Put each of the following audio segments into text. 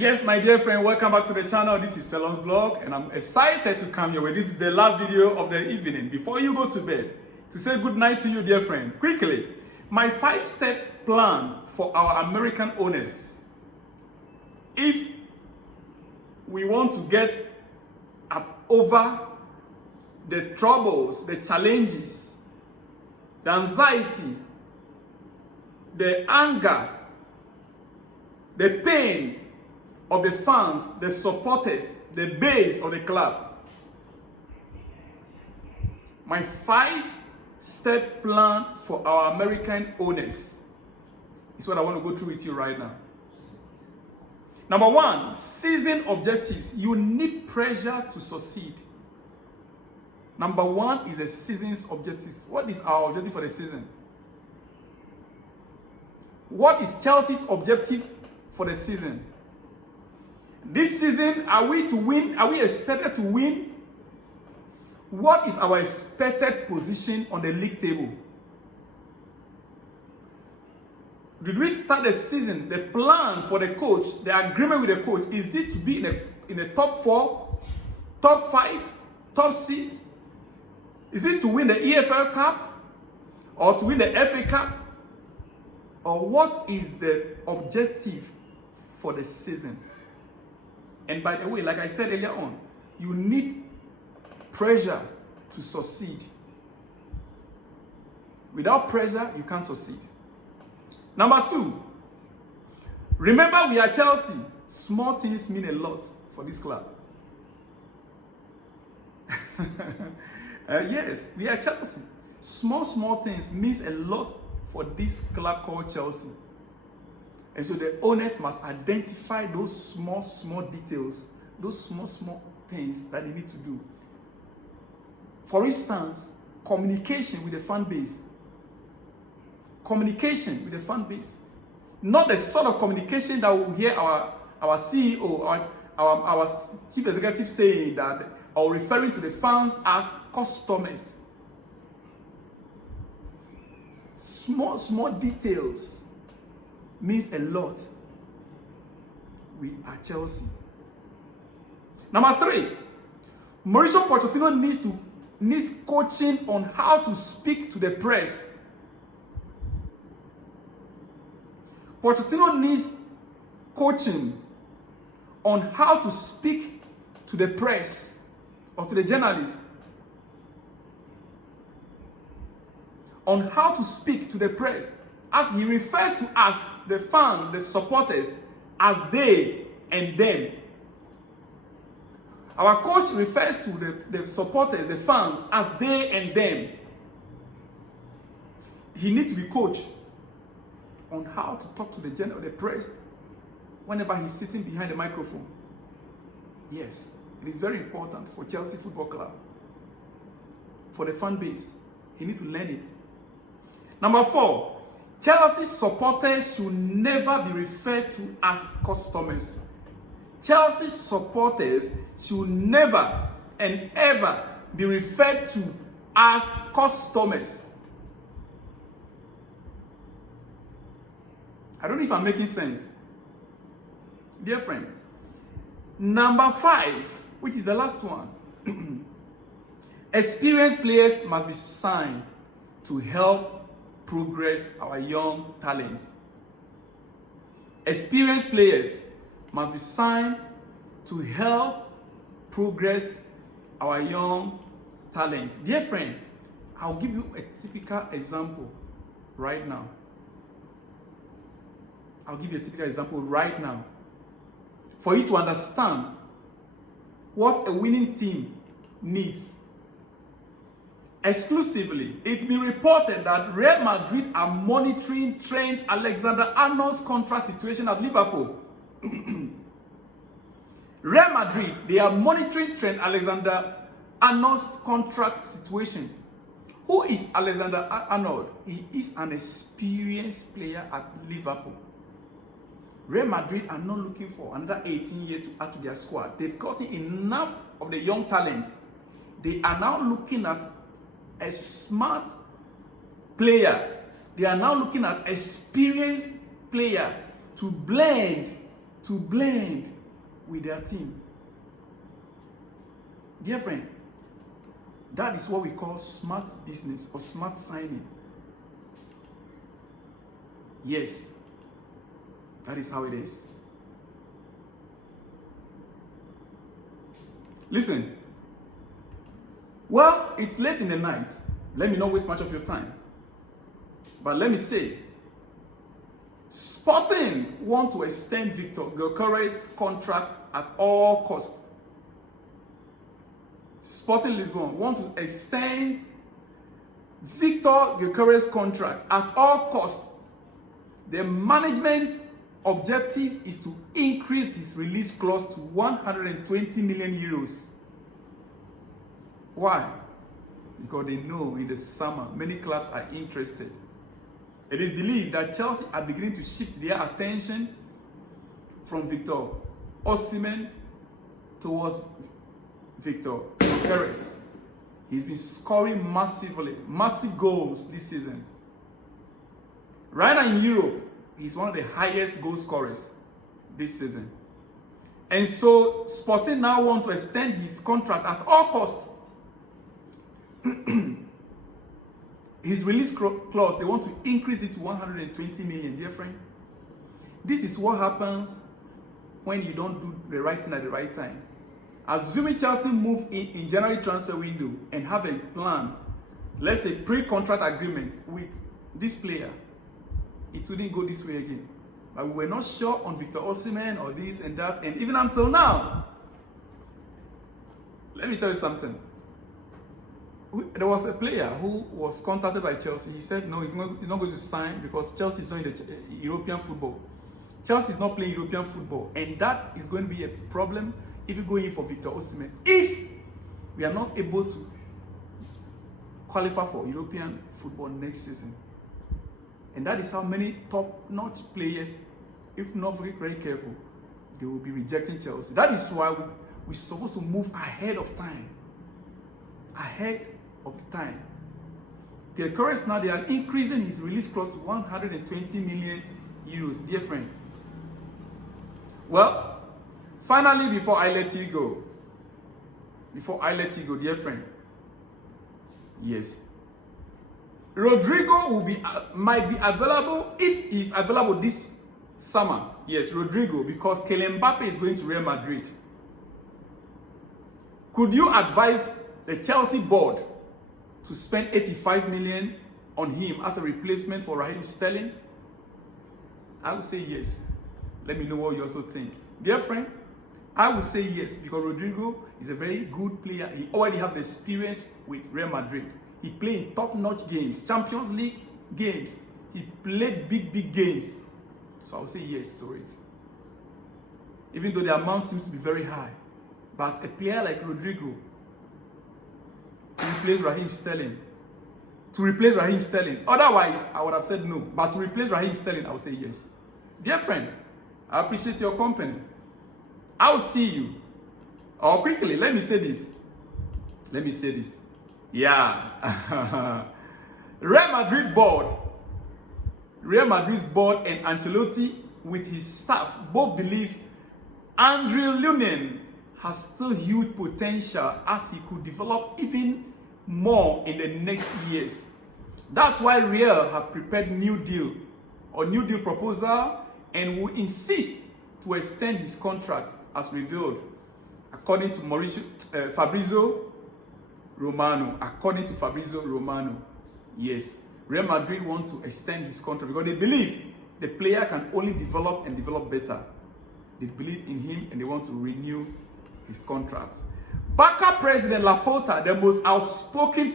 Yes, my dear friend, welcome back to the channel. This is Salon's Blog, and I'm excited to come your way. This is the last video of the evening before you go to bed. To say good night to you, dear friend. Quickly, my 5-step plan for our American owners. If we want to get up over the troubles, the challenges, the anxiety, the anger, the pain of the fans, the supporters, the base of the club. My 5-step plan for our American owners is what I want to go through with you right now. Number 1, season objectives. You need pressure to succeed. Number 1 is the season's objectives. What is our objective for the season? What is Chelsea's objective for the season? This season, are we to win? Are we expected to win? What is our expected position on the league table? Did we start the season, the plan for the coach, the agreement with the coach, is it to be in the top 4, top 5, top 6? Is it to win the EFL Cup or to win the FA Cup? Or what is the objective for the season? And by the way, like I said earlier on, you need pressure to succeed. Without pressure, you can't succeed. Number 2, remember we are Chelsea. Small things mean a lot for this club. Yes, we are Chelsea. Small things means a lot for this club called Chelsea. And so the owners must identify those small details, those small things that they need to do. For instance, communication with the fan base. Communication with the fan base. Not the sort of communication that we'll hear our CEO or our chief executive saying that, or referring to the fans as customers. Small details means a lot. We are Chelsea. Number 3, Mauricio Pochettino needs coaching on how to speak to the press. Pochettino needs coaching on how to speak to the press or to the journalists. On how to speak to the press, as he refers to us, the fans, the supporters, as they and them. Our coach refers to the supporters, the fans, as they and them. He needs to be coached on how to talk to the press whenever he's sitting behind the microphone. Yes, it is very important for Chelsea Football Club, for the fan base. He needs to learn it. Number 4, Chelsea supporters should never be referred to as customers. Chelsea supporters should never and ever be referred to as customers. I don't know if I'm making sense. Dear friend. Number 5, which is the last one. Experienced players must be signed to help progress our young talents. Experienced players must be signed to help progress our young talent. Dear friend, I'll give you a typical example right now. For you to understand what a winning team needs. Exclusively, it's been reported that Real Madrid are monitoring Trent Alexander-Arnold's contract situation at Liverpool. Real Madrid, they are monitoring Trent Alexander-Arnold's contract situation. Who is Alexander-Arnold? He is an experienced player at Liverpool. Real Madrid are not looking for another 18 years to add to their squad. They've gotten enough of the young talent. They are now looking at a smart player. They are now looking at experienced player to blend to blend with their team. Dear friend, that is what we call smart business or smart signing. Yes, that is how it is. Listen, well, it's late in the night. Let me not waste much of your time. But let me say, Sporting want to extend Victor Gyokeres' contract at all costs. Sporting Lisbon want to extend Victor Gyokeres' contract at all costs. The management's objective is to increase his release clause to 120 million euros. Why? Because they know in the summer many clubs are interested. It is believed that Chelsea are beginning to shift their attention from Victor Osimhen towards Victor Gyokeres. He's been scoring massive goals this season. Right now in Europe, he's one of the highest goal scorers this season. And so Sporting now want to extend his contract at all costs. His release clause, they want to increase it to 120 million, dear friend. This is what happens when you don't do the right thing at the right time. Assuming Chelsea move in January transfer window and have a plan, let's say pre-contract agreement with this player, it wouldn't go this way again. But we were not sure on Victor Osimhen or this and that, and even until now. Let me tell you something. There was a player who was contacted by Chelsea. He said, no, he's not going to sign because Chelsea is not in the European football. Chelsea is not playing European football. And that is going to be a problem if you go in for Victor Osimhen. If we are not able to qualify for European football next season. And that is how many top-notch players, if not very careful, they will be rejecting Chelsea. That is why we're supposed to move ahead of time. Ahead of the time. Gyokeres now, they are increasing his release clause to 120 million euros, dear friend. Well, finally, before I let you go, dear friend, yes, Rodrigo might be available if he's available this summer. Yes, Rodrigo, because Kylian Mbappe is going to Real Madrid. Could you advise the Chelsea board to spend 85 million on him as a replacement for Raheem Sterling? I would say yes. Let me know what you also think. Dear friend, I would say yes because Rodrigo is a very good player. He already has the experience with Real Madrid. He played in top-notch games, Champions League games. He played big games. So I would say yes to it. Even though the amount seems to be very high. But a player like Rodrigo, to replace Raheem Sterling. Otherwise, I would have said no. But to replace Raheem Sterling, I would say yes. Dear friend, I appreciate your company. I will see you. Or quickly, let me say this. Yeah. Real Madrid's board and Ancelotti with his staff both believe Andre Lunin has still huge potential as he could develop even more in the next years. That's why Real have prepared new deal proposal and will insist to extend his contract as revealed, according to Fabrizio Romano. Yes, Real Madrid want to extend his contract because they believe the player can only develop and develop better. They believe in him and they want to renew his contract. Barca president Laporta, the most outspoken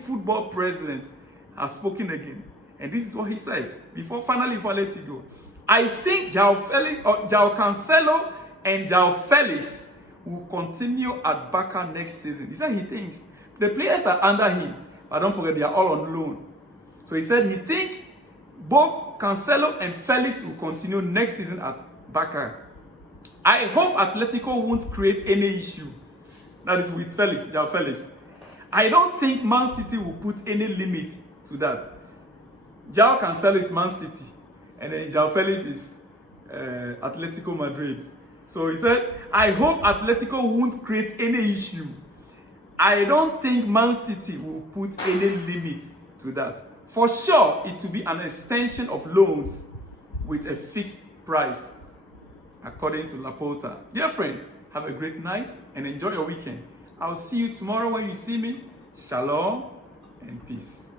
football president, has spoken again. And this is what he said. Before I let you go. I think João Cancelo and João Felix will continue at Barca next season. He said he thinks the players are under him, but don't forget they are all on loan. So he said he thinks both Cancelo and Felix will continue next season at Barca. I hope Atletico won't create any issue. That is with João Felix. I don't think Man City will put any limit to that. João Cancelo is Man City, and then João Felix is Atletico Madrid. So he said, I hope Atletico won't create any issue. I don't think Man City will put any limit to that. For sure, it will be an extension of loans with a fixed price, according to Laporta. Dear friend, have a great night and enjoy your weekend. I'll see you tomorrow when you see me. Shalom and peace.